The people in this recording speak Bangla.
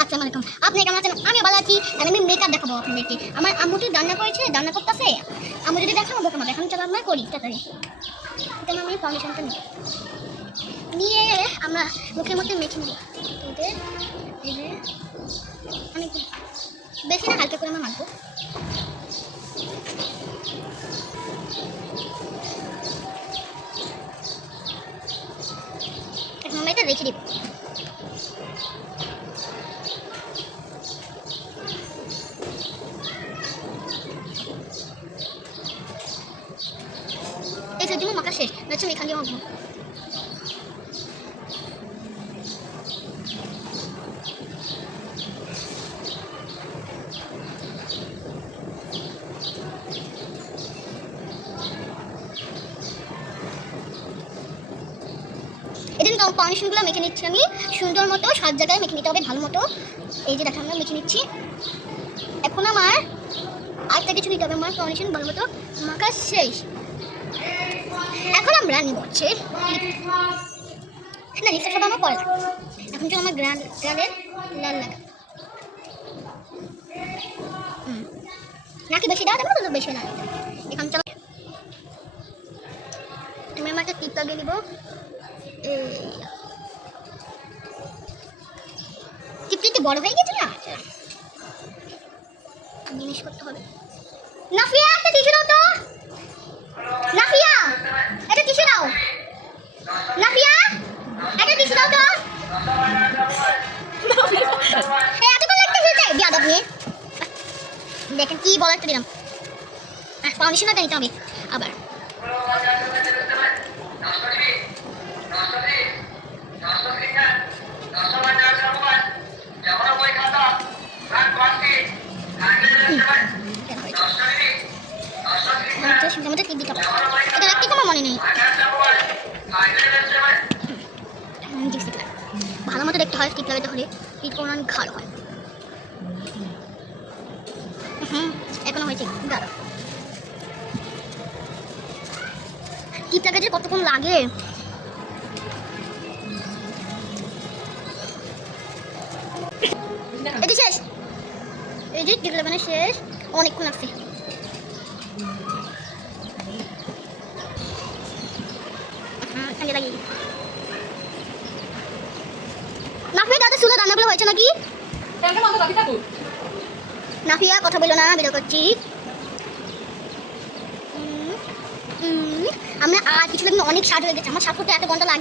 আসসালামু আলাইকুম। আপনি কেমন আছেন? আমি ভালো আছি। আর আমি মেকআপ দেখাবো আপনাদেরকে। আমার আম্মু তো রান্না করেছে, রান্না করতেছে। আম্মু যদি দেখাবো বোকা মারবে। এখন চলো আমরা করি তাড়াতাড়ি। এখানে আমি ফাউন্ডেশনটা নিই। নিয়ে আমরা মুখের মধ্যে মেখে নিই। এই যে অনেক বেশি না, হালকা করে আমরা মাখবো। এখন আমরা এটা রেখে দিব। এই যে তুমি মাখা শেষ, হচ্ছে এখান দিয়ে মাখবো। এটা ফাউন্ডেশনগুলো মেখে নিচ্ছি আমি সুন্দর মতো, সব জায়গায় মেখে নিতে হবে ভালো মতো। এই যে দেখো আমরা মেখে নিচ্ছি। এখন আমার আরেকটা কিছু নিতে হবে। আমার ফাউন্ডেশন ভালো মতো মাখা শেষ। এখন আমরা নিব হচ্ছে না, লিপস্টিক সব আমার পরে লাগবে। এখন চলো আমার গ্রানের লাল লাগা। নাকি বেশি দাও দেবো তো বেশি লাগে। এখন চলো আমি আমার একটা টিপ লাগিয়ে দিব। টিপটা একটু বড় হয়ে গেছে না, জিনিস করতে হবে। নাফিয়া একটা টিস্যু দাও তো। নাফিয়া একটা টিস্যু দাও। নাফিয়া একটা টিস্যু দাও তো। এতক্ষণ লাগতে হয়েছে বিয়াদব নিয়ে। দেখেন কি বলার তো দিলাম। ফাউন্ডেশনটা নিতে হবে আবার। মনে নেই ভালো মতো দেখতে হয়। টিপ লাগাতে হলে টিপ কোনো ঘাড় হয়। এখনো হয়েছে গাঢ়। টিপ লাগাতে কতক্ষণ লাগে। এটি শেষ। এই যে টিপ লাগানো শেষ, অনেকক্ষণ লাগছে। নাফিয়া দাদা শুনো, রান্নাগুলো হয়েছে নাকি? নাফিয়া কথা বললো না, বেরো করছি। আমরা আর কিছু লাগবে, অনেক স্বাদ হয়ে গেছে। আমার স্বাদ করতে এত ঘন্টা লাগে।